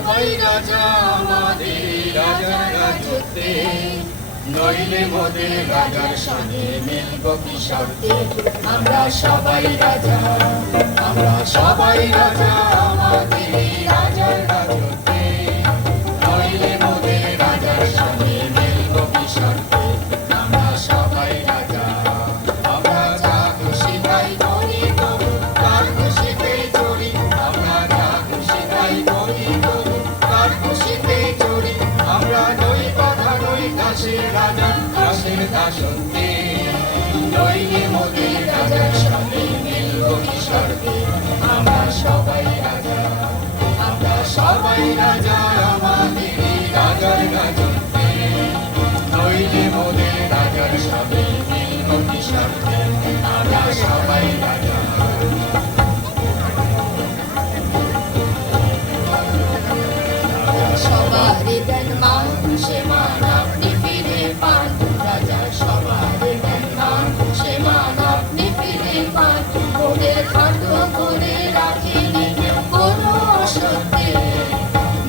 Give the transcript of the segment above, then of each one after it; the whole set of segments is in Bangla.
সবাই রাজা আমাদের রাজার রাজত্বে, নইলে মোদের রাজার সঙ্গে মিলব কি শর্তে। আমরা সবাই রাজা, আমরা সবাই রাজা আমাদের রাজার রাজত্বে, নইলে মোদের রাজার সঙ্গে মিলব কি শর্তে। আমরা সবাই রাজা, আমরা যা খুশি তাই করি তবু তার খুশিতেই চড়ি। আমরা যা খুশি তাই করি তবু তার খুশিতেই চড়ি। আমরা নই কথা নই দাসের রাজা, দাসের দাসত্বে, নইলে মোদের রাজার সঙ্গে মিলব কি শর্তে। আমরা সবাই রাজা, আমরা সবাই রাজা আমাদের রাজার রাজত্বে, নইলে মোদের রাজার সঙ্গে মিলব কি শর্তে। আমরা সবাই রাজা। সবারই দেন মান, সে মান আপনি ফিরে পান। রাজা সবারই দেন মান, সে মান আপনি ফিরে পান। ওদের খাটো করে রাখিনি কেউ কোনো অসত্যে,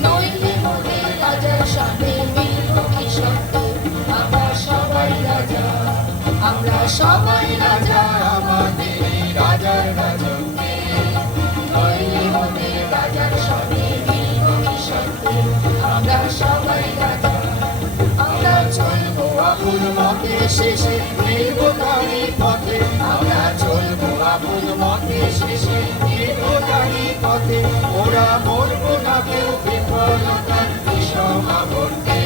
নইলে মোদের রাজার সঙ্গে মিলব কি শর্তে। আমরা সবাই রাজা, আমরা সবাই রাজা আমাদের রাজার রাজত্বে, নইলে মোদের রাজার সঙ্গে মিলব কি শর্তে। আমরা সবাই রাজা, আমরা চলবো আকুল মতে শেষে মিলব তারই পথে। আমরা চলবো আকুল মতে শেষে মিলব তারই পথে। ওরা মরব না কেউ বিফলতার বিষম আবর্তে,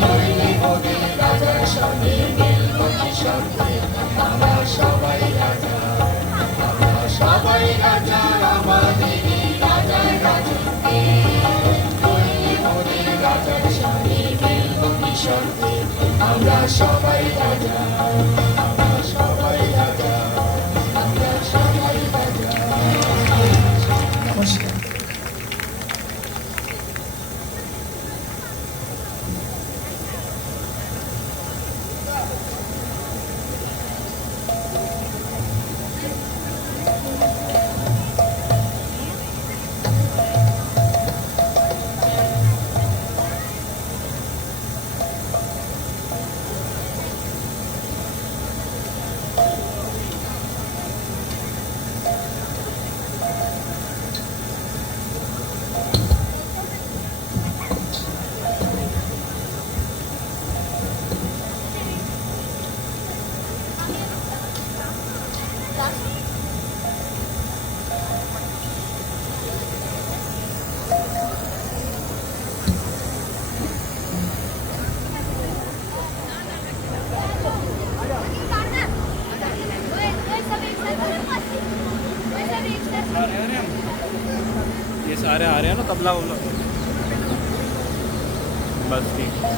নইলে মোদের রাজার সঙ্গে মিলব কি শর্তে। আমরা সবাই রাজা, আমরা সবাই রাজা আমাদের রাজার রাজত্বে, নইলে মোদের রাজার সঙ্গে মিলব কি শর্তে। আমরা সবাই রাজা, আমরা সবাই রাজা, আমরা সবাই রাজা। নমস্কার। ये सारे आ रहे हैं ना तबला वबला बस ठीक।